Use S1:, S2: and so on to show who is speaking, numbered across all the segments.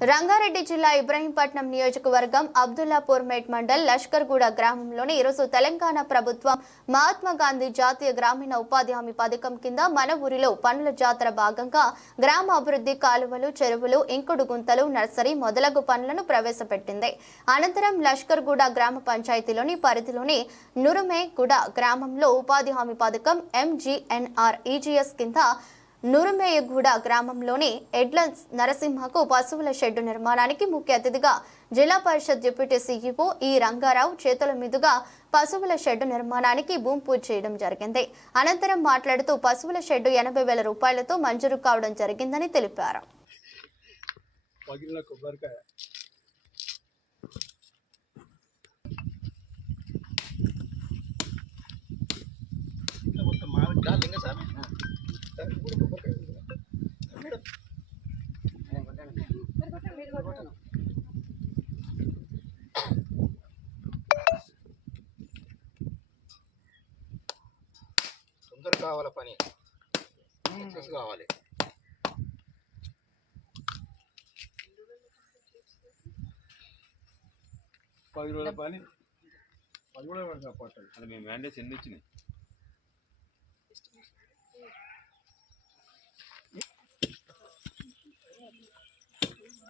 S1: రంగారెడ్డి జిల్లా ఇబ్రహీంపట్నం నియోజకవర్గం అబ్దుల్లాపూర్ మేట్ మండల్ లష్కర్గూడ గ్రామంలోని ఈరోజు తెలంగాణ ప్రభుత్వం మహాత్మా గాంధీ జాతీయ గ్రామీణ ఉపాధి హామీ పథకం కింద మన ఊరిలో పనుల జాతర భాగంగా గ్రామ అభివృద్ధి కాలువలు చెరువులు ఇంకుడు గుంతలు నర్సరీ మొదలగు పనులను ప్రవేశపెట్టింది. అనంతరం లష్కర్గూడ గ్రామ పంచాయతీలోని పరిధిలోని నురుమేగూడ గ్రామంలో ఉపాధి హామీ పథకం ఎంజీఎన్ఆర్ ఈజీఎస్ కింద నూరుమేయగూడ గ్రామంలోని ఎడ్ల నరసింహకు పశువుల షెడ్డు నిర్మాణానికి ముఖ్య అతిథిగా జిల్లా పరిషత్ డిప్యూటీ సీఈఓ ఈ రంగారావు చేతుల మీదుగా పశువుల షెడ్డు నిర్మాణానికి భూమి పూజ చేయడం జరిగింది. అనంతరం మాట్లాడుతూ పశువుల షెడ్డు ఎనభై వేల రూపాయలతో మంజూరు కావడం జరిగిందని తెలిపారు.
S2: తొందర కావాలి పని. సక్సెస్ కావాలి. పది రోజుల పని. పది కూడా పడుతుంది పట్టాలి.
S3: అది మేము మ్యాండేట్స్ ఎన్ని ఇచ్చినాయి?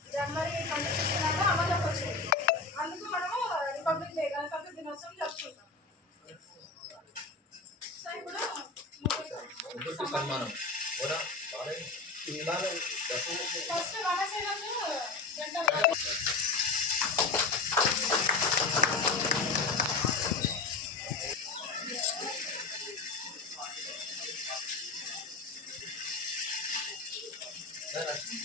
S4: జనవరి ట్వంటీ సిక్స్ నాడు అమల్లోకి వచ్చింది అందుకు మనము రిపబ్లిక్ డే గణతంత్ర దినోత్సవం జరుపుకుంటాం సో ఇప్పుడు ఫస్ట్ వనసేనకు జెండా Gracias.